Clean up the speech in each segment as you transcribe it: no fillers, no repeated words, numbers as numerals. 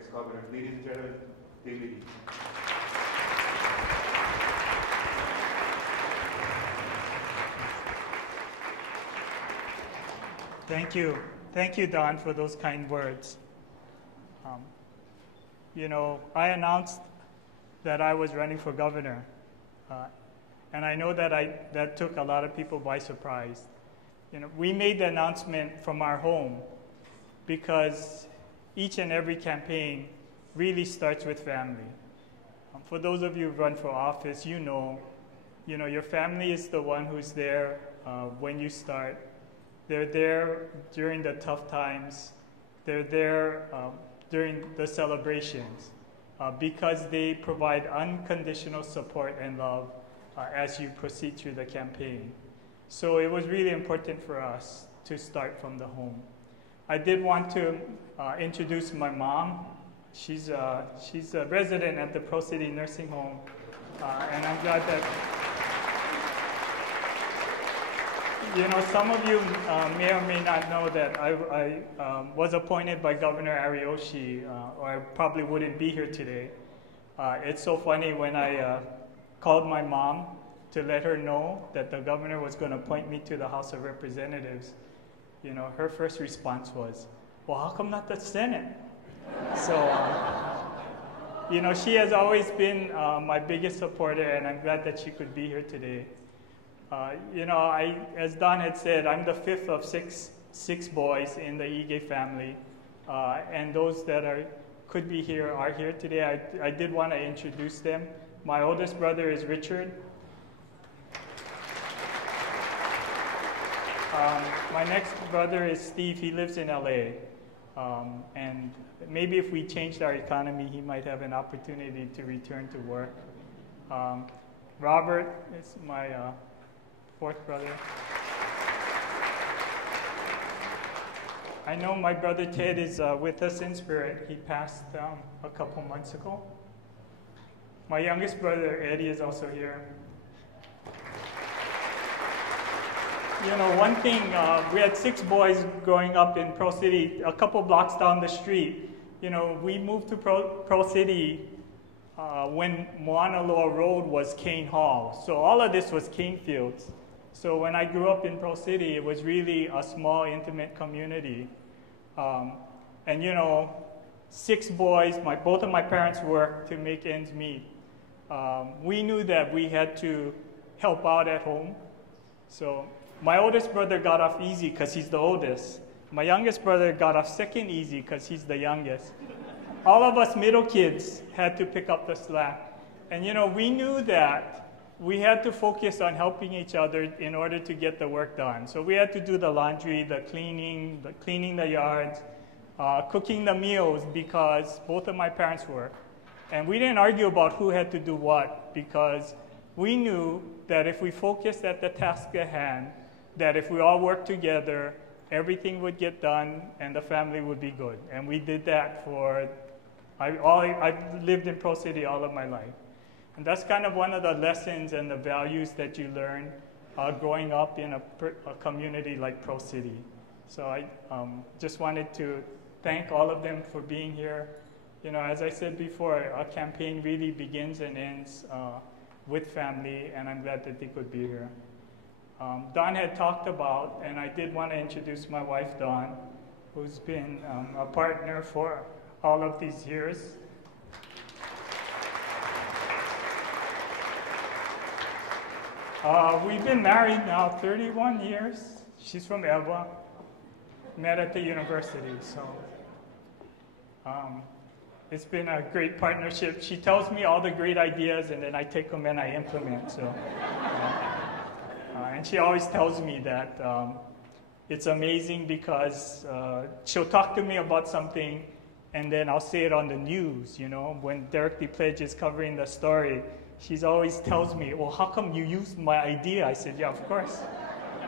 next governor. Ladies and gentlemen, Dave Liddy. Thank you. Thank you, Don, for those kind words. You know, I announced that I was running for governor, and I know that that took a lot of people by surprise. You know, we made the announcement from our home because each and every campaign really starts with family. For those of you who run for office, you know, your family is the one who's there when you start. They're there during the tough times. They're there during the celebrations because they provide unconditional support and love as you proceed through the campaign. So it was really important for us to start from the home. I did want to introduce my mom. She's a resident at the Pro City Nursing Home, and I'm glad that, you know, some of you may or may not know that I was appointed by Governor Ariyoshi, or I probably wouldn't be here today. It's so funny when I called my mom to let her know that the governor was going to appoint me to the House of Representatives. You know, her first response was, well, how come not the Senate? So, you know, she has always been my biggest supporter, and I'm glad that she could be here today. You know, as Don had said, I'm the fifth of six boys in the Ige family, and those that could be here are here today. I did want to introduce them. My oldest brother is Richard. My next brother is Steve. He lives in LA. And maybe if we changed our economy, he might have an opportunity to return to work. Robert is my fourth brother. I know my brother Ted is with us in spirit. He passed a couple months ago. My youngest brother Eddie is also here. You know, one thing, we had 6 boys growing up in Pro City, a couple blocks down the street. You know, we moved to Pro City when Moana Loa Road was Kane Hall. So all of this was Cane Fields. So when I grew up in Pro City, it was really a small, intimate community. And you know, 6 boys, both of my parents worked to make ends meet. We knew that we had to help out at home. So my oldest brother got off easy because he's the oldest. My youngest brother got off second easy because he's the youngest. All of us middle kids had to pick up the slack. And you know, we knew that we had to focus on helping each other in order to get the work done. So we had to do the laundry, the cleaning the yards, cooking the meals because both of my parents worked. And we didn't argue about who had to do what because we knew that if we focused at the task at hand, that if we all worked together, everything would get done and the family would be good. And we did that for, I've lived in Pro City all of my life. And that's kind of one of the lessons and the values that you learn growing up in a community like Pro City. So I just wanted to thank all of them for being here. You know, as I said before, a campaign really begins and ends with family, and I'm glad that they could be here. Don had talked about, and I did want to introduce my wife, Dawn, who's been a partner for all of these years. We've been married now 31 years. She's from Elba, met at the university, so it's been a great partnership. She tells me all the great ideas, and then I take them and I implement. So, and she always tells me that it's amazing because she'll talk to me about something, and then I'll say it on the news. You know, when Derek DePledge is covering the story, she always tells me, "Well, how come you used my idea?" I said, "Yeah, of course."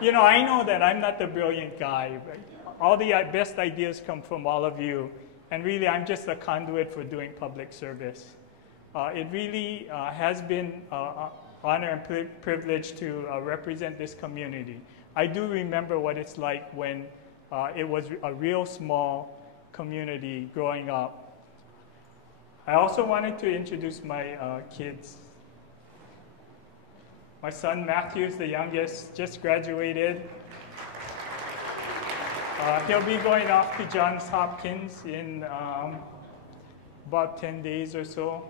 You know, I know that I'm not the brilliant guy. But all the best ideas come from all of you. And really, I'm just a conduit for doing public service. It really has been an honor and privilege to represent this community. I do remember what it's like when it was a real small community growing up. I also wanted to introduce my kids. My son Matthew is the youngest, just graduated. He'll be going off to Johns Hopkins in about 10 days or so.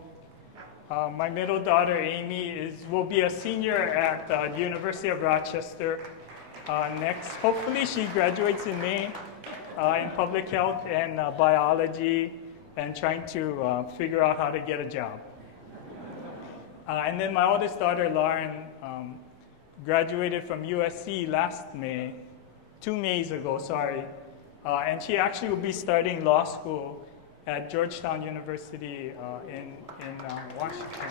My middle daughter Amy will be a senior at the University of Rochester next. Hopefully she graduates in May in public health and biology, and trying to figure out how to get a job. And then my oldest daughter, Lauren, graduated from USC last May, 2 Mays ago, sorry. And she actually will be starting law school at Georgetown University in Washington.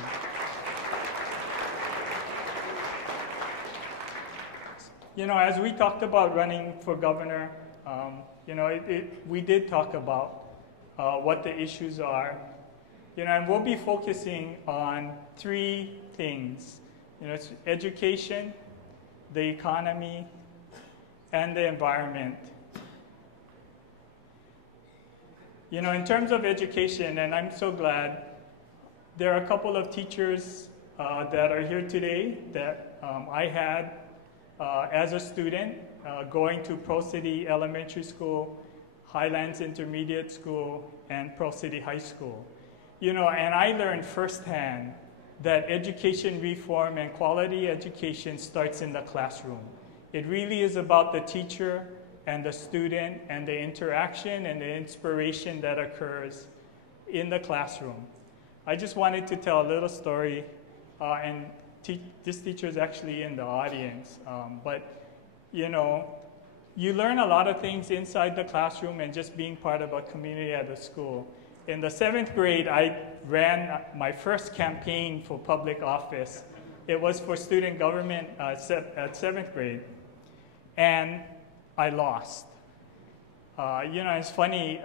You know, as we talked about running for governor, you know, we did talk about what the issues are. You know, and we'll be focusing on 3 things. You know, it's education, the economy, and the environment. You know, in terms of education, and I'm so glad, there are a couple of teachers that are here today that I had as a student going to Pearl City Elementary School, Highlands Intermediate School, and Pearl City High School. You know, and I learned firsthand that education reform and quality education starts in the classroom. It really is about the teacher and the student and the interaction and the inspiration that occurs in the classroom. I just wanted to tell a little story, and this teacher is actually in the audience, but you know, you learn a lot of things inside the classroom and just being part of a community at the school. In the 7th grade, I ran my first campaign for public office. It was for student government at 7th grade, and I lost. You know, it's funny,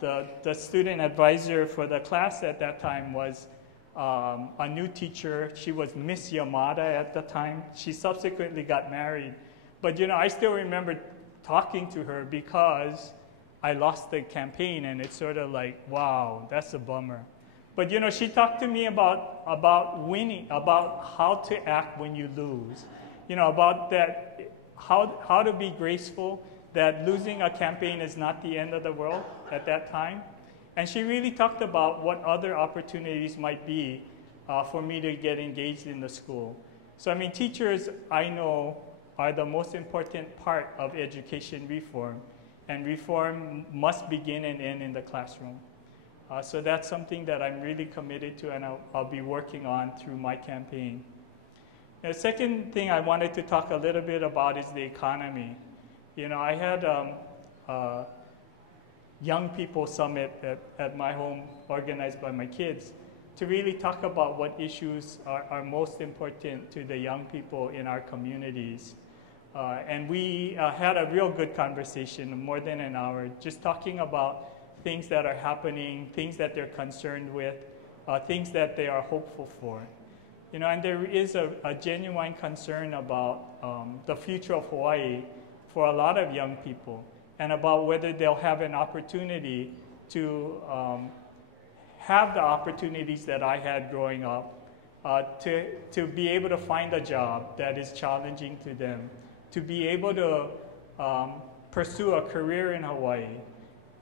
the student advisor for the class at that time was a new teacher. She was Miss Yamada at the time. She subsequently got married. But you know, I still remember talking to her because I lost the campaign, and it's sort of like, wow, that's a bummer. But you know, she talked to me about winning, about how to act when you lose. You know, about that, how to be graceful, that losing a campaign is not the end of the world at that time. And she really talked about what other opportunities might be for me to get engaged in the school. So I mean, teachers, I know, are the most important part of education reform. And reform must begin and end in the classroom. So that's something that I'm really committed to, and I'll be working on through my campaign. The second thing I wanted to talk a little bit about is the economy. You know, I had a young people summit at my home organized by my kids to really talk about what issues are most important to the young people in our communities. And we had a real good conversation, more than an hour, just talking about things that are happening, things that they're concerned with, things that they are hopeful for. You know, and there is a genuine concern about the future of Hawaii for a lot of young people, and about whether they'll have an opportunity to have the opportunities that I had growing up, to be able to find a job that is challenging to them, to be able to pursue a career in Hawaii.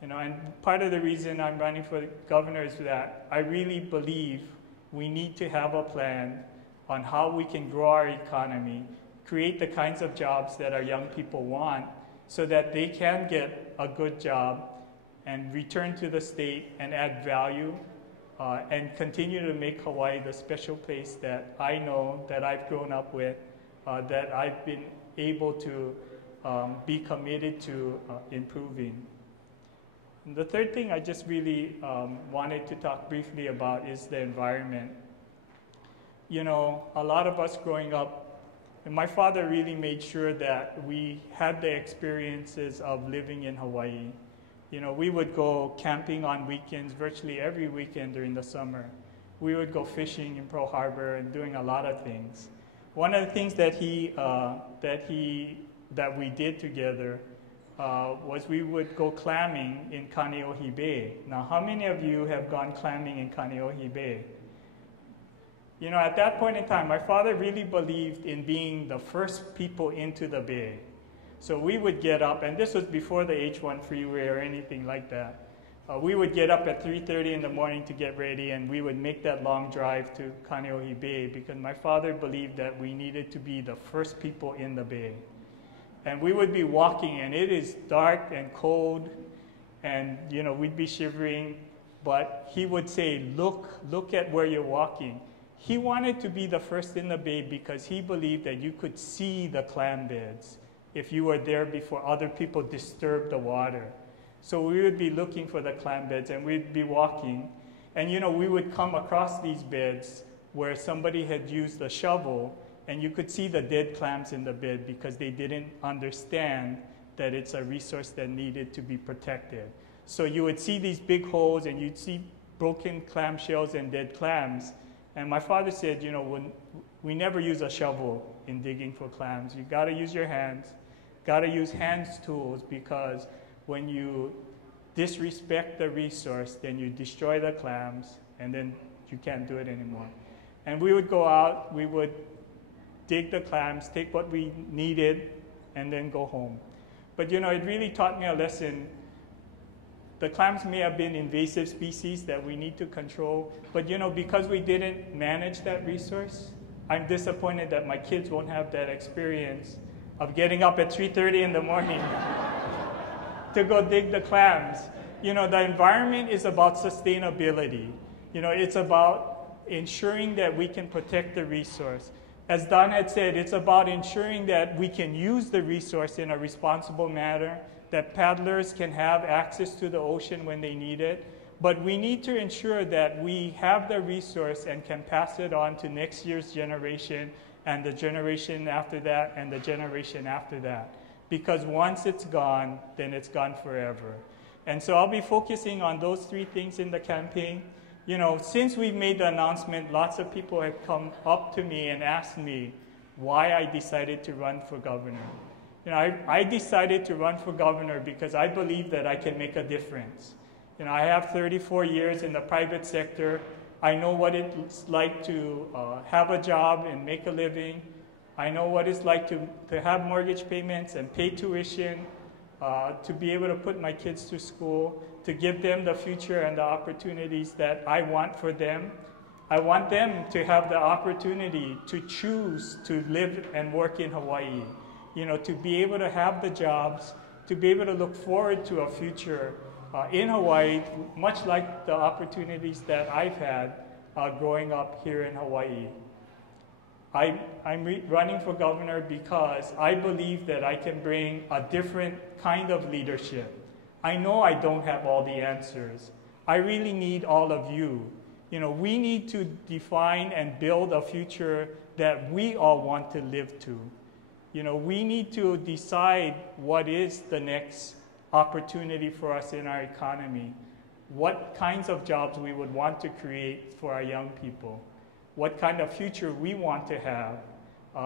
You know, and part of the reason I'm running for governor is that I really believe we need to have a plan on how we can grow our economy, create the kinds of jobs that our young people want, so that they can get a good job and return to the state and add value, and continue to make Hawaii the special place that I know, that I've grown up with, that I've been able to be committed to improving. And the third thing I just really wanted to talk briefly about is the environment. You know, a lot of us growing up, and my father really made sure that we had the experiences of living in Hawaii. You know, we would go camping on weekends, virtually every weekend during the summer. We would go fishing in Pearl Harbor and doing a lot of things. One of the things that we did together was we would go clamming in Kaneohe Bay. Now, how many of you have gone clamming in Kaneohe Bay? You know, at that point in time, my father really believed in being the first people into the bay. So we would get up, and this was before the H1 freeway or anything like that. We would get up at 3:30 in the morning to get ready, and we would make that long drive to Kaneohe Bay because my father believed that we needed to be the first people in the bay. And we would be walking, and it is dark and cold, and you know, we'd be shivering, but he would say, look at where you're walking. He wanted to be the first in the bay because he believed that you could see the clam beds if you were there before other people disturbed the water. So we would be looking for the clam beds, and we'd be walking, and you know, we would come across these beds where somebody had used a shovel, and you could see the dead clams in the bed because they didn't understand that it's a resource that needed to be protected. So you would see these big holes, and you'd see broken clam shells and dead clams. And my father said, you know, we never use a shovel in digging for clams. You gotta use your hands, gotta use hands tools, because when you disrespect the resource, then you destroy the clams, and then you can't do it anymore. And we would go out, we would dig the clams, take what we needed, and then go home. But you know, it really taught me a lesson. The clams may have been invasive species that we need to control, but you know, because we didn't manage that resource, I'm disappointed that my kids won't have that experience of getting up at 3:30 in the morning to go dig the clams. You know, the environment is about sustainability. You know, it's about ensuring that we can protect the resource. As Don had said, it's about ensuring that we can use the resource in a responsible manner, that paddlers can have access to the ocean when they need it. But we need to ensure that we have the resource and can pass it on to next year's generation and the generation after that and the generation after that. Because once it's gone, then it's gone forever. And so I'll be focusing on those three things in the campaign. You know, since we've made the announcement, lots of people have come up to me and asked me why I decided to run for governor. You know, I decided to run for governor because I believe that I can make a difference. You know, I have 34 years in the private sector. I know what it's like to have a job and make a living. I know what it's like to have mortgage payments and pay tuition, to be able to put my kids to school, to give them the future and the opportunities that I want for them. I want them to have the opportunity to choose to live and work in Hawaii. You know, to be able to have the jobs, to be able to look forward to a future in Hawaii, much like the opportunities that I've had growing up here in Hawaii. I'm running for governor because I believe that I can bring a different kind of leadership. I know I don't have all the answers. I really need all of you. You know, we need to define and build a future that we all want to live to. You know, we need to decide what is the next opportunity for us in our economy, what kinds of jobs we would want to create for our young people, what kind of future we want to have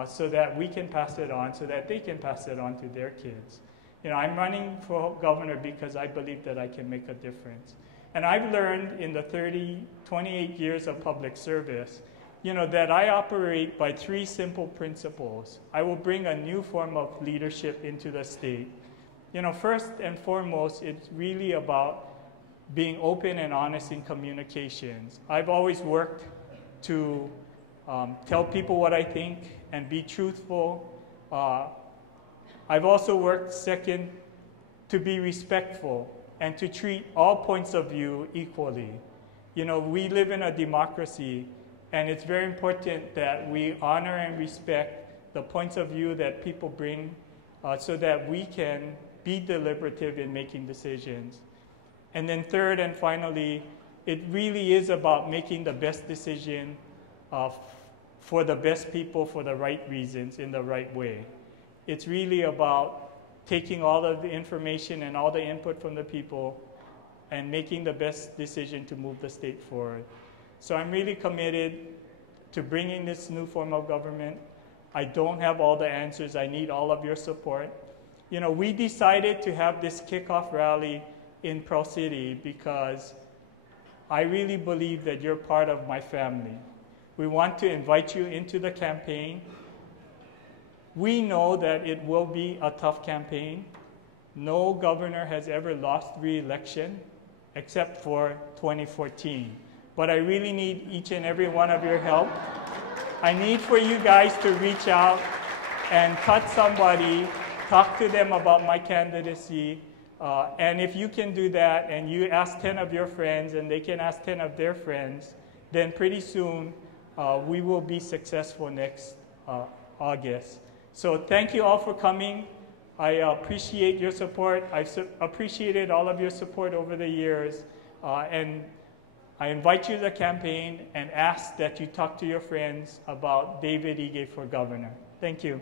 so that we can pass it on, so that they can pass it on to their kids. You know, I'm running for governor because I believe that I can make a difference. And I've learned in the 28 years of public service, you know, that I operate by three simple principles. I will bring a new form of leadership into the state. You know, first and foremost, it's really about being open and honest in communications. I've always worked to tell people what I think and be truthful. I've also worked, second, to be respectful and to treat all points of view equally. You know, we live in a democracy, and it's very important that we honor and respect the points of view that people bring so that we can be deliberative in making decisions. And then third and finally, it really is about making the best decision for the best people for the right reasons in the right way. It's really about taking all of the information and all the input from the people and making the best decision to move the state forward. So I'm really committed to bringing this new form of government. I don't have all the answers. I need all of your support. You know, we decided to have this kickoff rally in Pearl City because I really believe that you're part of my family. We want to invite you into the campaign. We know that it will be a tough campaign. No governor has ever lost re-election except for 2014. But I really need each and every one of your help. I need for you guys to reach out and touch somebody, talk to them about my candidacy. And if you can do that and you ask 10 of your friends and they can ask 10 of their friends, then pretty soon we will be successful next August. So thank you all for coming. I appreciate your support. I've appreciated all of your support over the years. And I invite you to the campaign and ask that you talk to your friends about David Ige for governor. Thank you.